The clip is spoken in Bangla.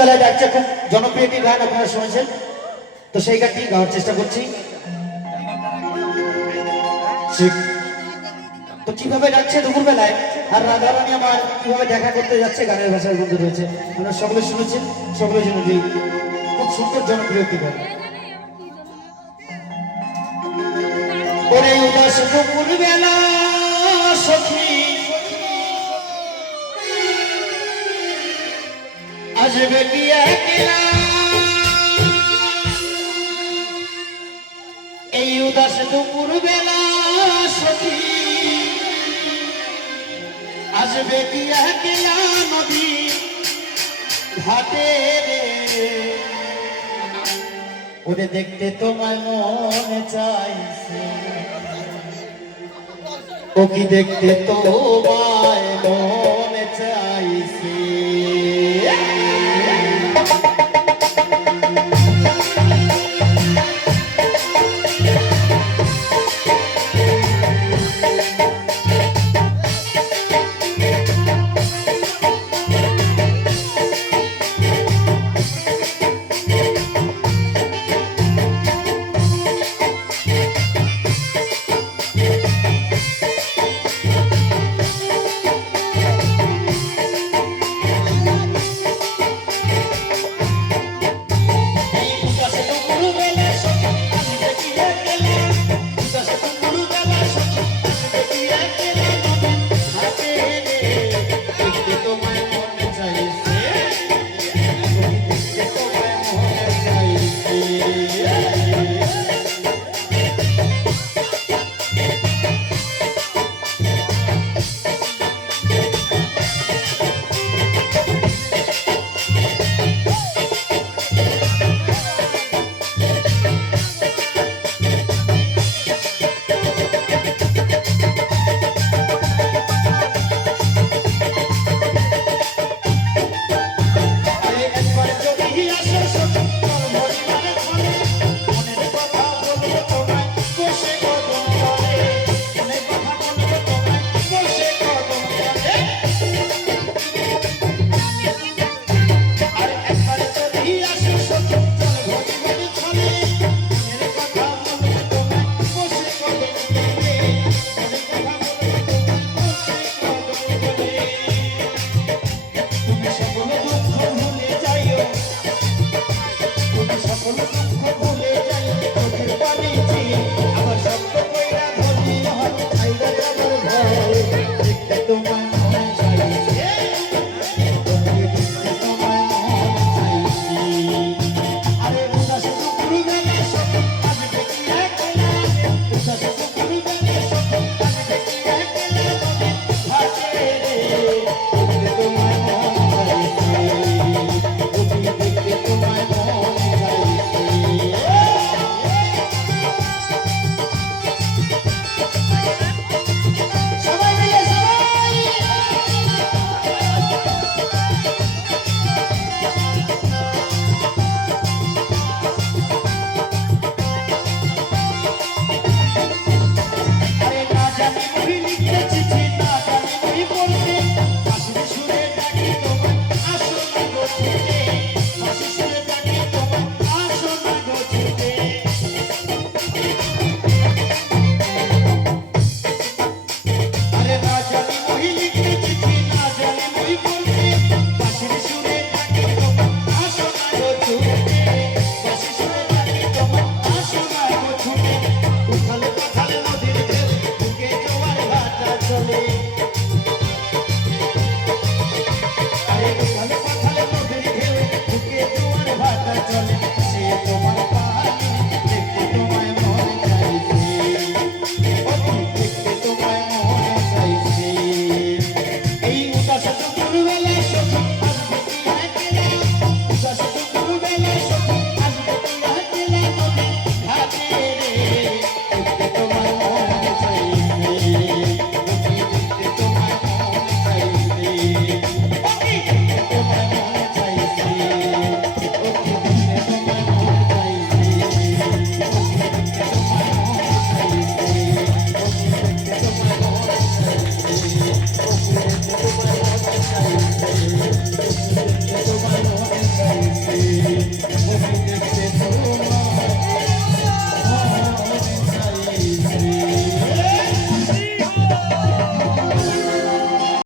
দুপুরবেলায় ডাকছে, খুব জনপ্রিয় একটি গান, আপনারা শুনেছেন, তো সেই গানটি গাওয়ার চেষ্টা করছি। তো কিভাবে ডাকছে দুপুরবেলায়, আর রাধারানী আমার কিভাবে দেখা করতে যাচ্ছে, গানের ভাষার মধ্যে রয়েছে, আপনারা সকলে শুনেছেন, সকলের জন্য খুব সুন্দর জনপ্রিয় একটি গান। ওরে উদাস দুপুরবেলা সখী আসবে কি একলা, এই উদাস দুপুরবেলা সখী আসবে কি একলা নদী ঘাটে রে, ওরে দেখতে তোমায় মনে চাইছে, ও কি দেখতে তোমায় মনে চাইছে। Thank you.